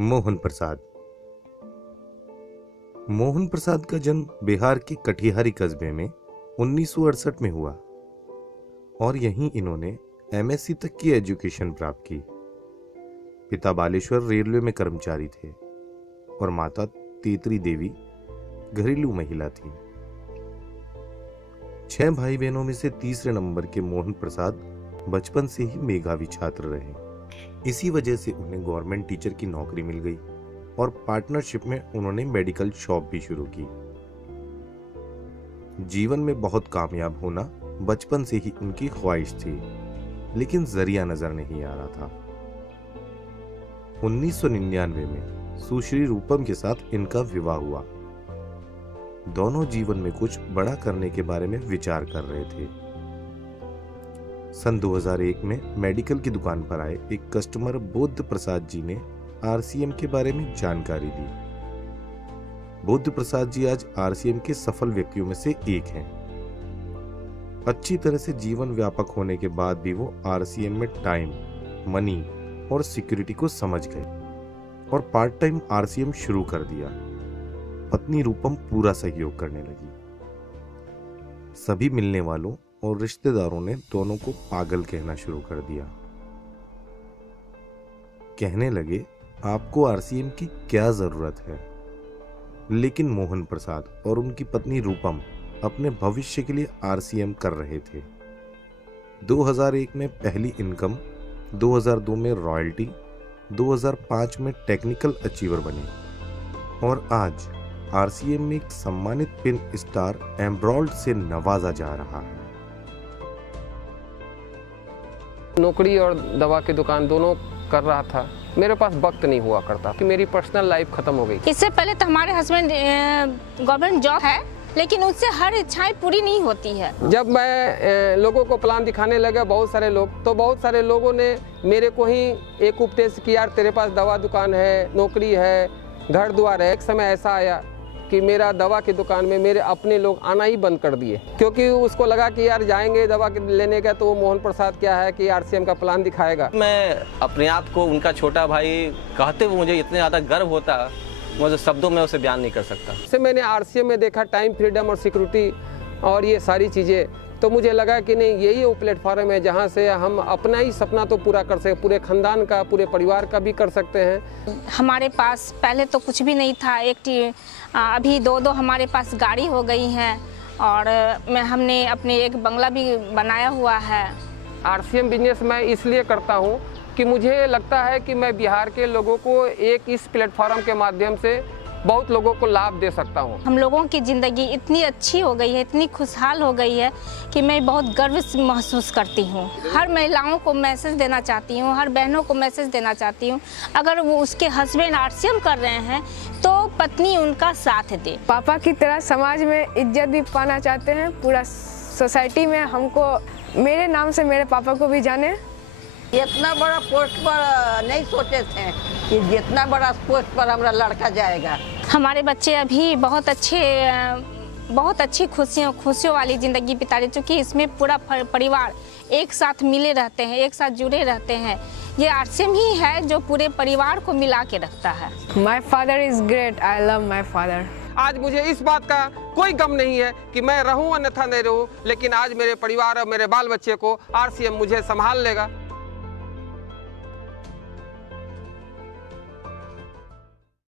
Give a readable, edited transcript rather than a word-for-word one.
मोहन प्रसाद। मोहन प्रसाद का जन्म बिहार के कटिहारी कस्बे में 1968 में हुआ और यहीं इन्होंने एमएससी तक की एजुकेशन प्राप्त की। पिता बालेश्वर रेलवे में कर्मचारी थे और माता तेतरी देवी घरेलू महिला थी। 6 भाई बहनों में से तीसरे नंबर के मोहन प्रसाद बचपन से ही मेधावी छात्र रहे। इसी वजह से उन्हें गवर्नमेंट टीचर की नौकरी मिल गई और पार्टनरशिप में उन्होंने मेडिकल शॉप भी शुरू की। जीवन में बहुत कामयाब होना बचपन से ही उनकी ख्वाहिश थी, लेकिन जरिया नजर नहीं आ रहा था। 1999 में सुश्री रूपम के साथ इनका विवाह हुआ। दोनों जीवन में कुछ बड़ा करने के बारे में विचार कर रहे थे। सन 2001 में मेडिकल की दुकान पर आए एक कस्टमर बुद्ध प्रसाद जी ने आरसीएम के बारे में जानकारी दी। बुद्ध प्रसाद जी आज आरसीएम के सफल व्यक्तियों में से एक हैं। अच्छी तरह से जीवन व्यापक होने के बाद भी वो आरसीएम में टाइम, मनी और सिक्योरिटी को समझ गए और पार्ट टाइम आरसीएम शुरू कर दिया। पत्नी रूपम पूरा सहयोग करने लगी। सभी मिलने वालों और रिश्तेदारों ने दोनों को पागल कहना शुरू कर दिया। कहने लगे, आपको आरसीएम की क्या जरूरत है। लेकिन मोहन प्रसाद और उनकी पत्नी रूपम अपने भविष्य के लिए आरसीएम कर रहे थे। 2001 में पहली इनकम, 2002 में रॉयल्टी, 2005 में टेक्निकल अचीवर बने और आज आरसीएम में एक सम्मानित फिल्म स्टार एम्ब्रॉल्ड से नवाजा जा रहा है। नौकरी और दवा की दुकान दोनों कर रहा था। मेरे पास वक्त नहीं हुआ करता कि मेरी पर्सनल लाइफ खत्म हो गई। इससे पहले तो हमारे हस्बैंड गवर्नमेंट जॉब है, लेकिन उससे हर इच्छाएं पूरी नहीं होती है। जब मैं लोगों को प्लान दिखाने लगा, बहुत सारे लोगों ने मेरे को ही एक उपदेश किया, तेरे पास दवा दुकान है, नौकरी है, घर द्वार है। एक समय ऐसा आया कि मेरा दवा की दुकान में मेरे अपने लोग आना ही बंद कर दिए, क्योंकि उसको लगा कि यार जाएंगे दवा लेने का तो वो मोहन प्रसाद क्या है कि आरसीएम का प्लान दिखाएगा। मैं अपने आप को उनका छोटा भाई कहते हुए मुझे इतने ज़्यादा गर्व होता, मुझे शब्दों में उसे बयान नहीं कर सकता। से मैंने आरसीएम में देखा टाइम, फ्रीडम और सिक्योरिटी और ये सारी चीज़ें, तो मुझे लगा कि नहीं, यही वो प्लेटफॉर्म है जहाँ से हम अपना ही सपना तो पूरा कर सकते, पूरे खानदान का, पूरे परिवार का भी कर सकते हैं। हमारे पास पहले तो कुछ भी नहीं था। अभी दो हमारे पास गाड़ी हो गई हैं और हमने अपने एक बंगला भी बनाया हुआ है। आरसीएम बिजनेस मैं इसलिए करता हूँ कि मुझे लगता है कि मैं बिहार के लोगों को एक इस प्लेटफॉर्म के माध्यम से बहुत लोगों को लाभ दे सकता हूँ। हम लोगों की ज़िंदगी इतनी अच्छी हो गई है, इतनी खुशहाल हो गई है कि मैं बहुत गर्व महसूस करती हूँ। हर महिलाओं को मैसेज देना चाहती हूँ, हर बहनों को मैसेज देना चाहती हूँ, अगर वो उसके हस्बैंड आरसीएम कर रहे हैं तो पत्नी उनका साथ दे। पापा की तरह समाज में इज्जत भी पाना चाहते हैं। पूरा सोसाइटी में हमको, मेरे नाम से मेरे पापा को भी जाने। इतना बड़ा पोस्ट पर नहीं सोचे थे कि जितना बड़ा पोस्ट पर हमारा लड़का जाएगा। हमारे बच्चे अभी बहुत अच्छी खुशियों वाली ज़िंदगी बिता रहे, चूँकि इसमें पूरा परिवार एक साथ मिले रहते हैं, एक साथ जुड़े रहते हैं। ये आरसीएम ही है जो पूरे परिवार को मिला के रखता है। My father is great, I love my father. आज मुझे इस बात का कोई गम नहीं है कि मैं रहूं अन्यथा नहीं रहूं, लेकिन आज मेरे परिवार और मेरे बाल बच्चे को आरसीएम मुझे संभाल लेगा।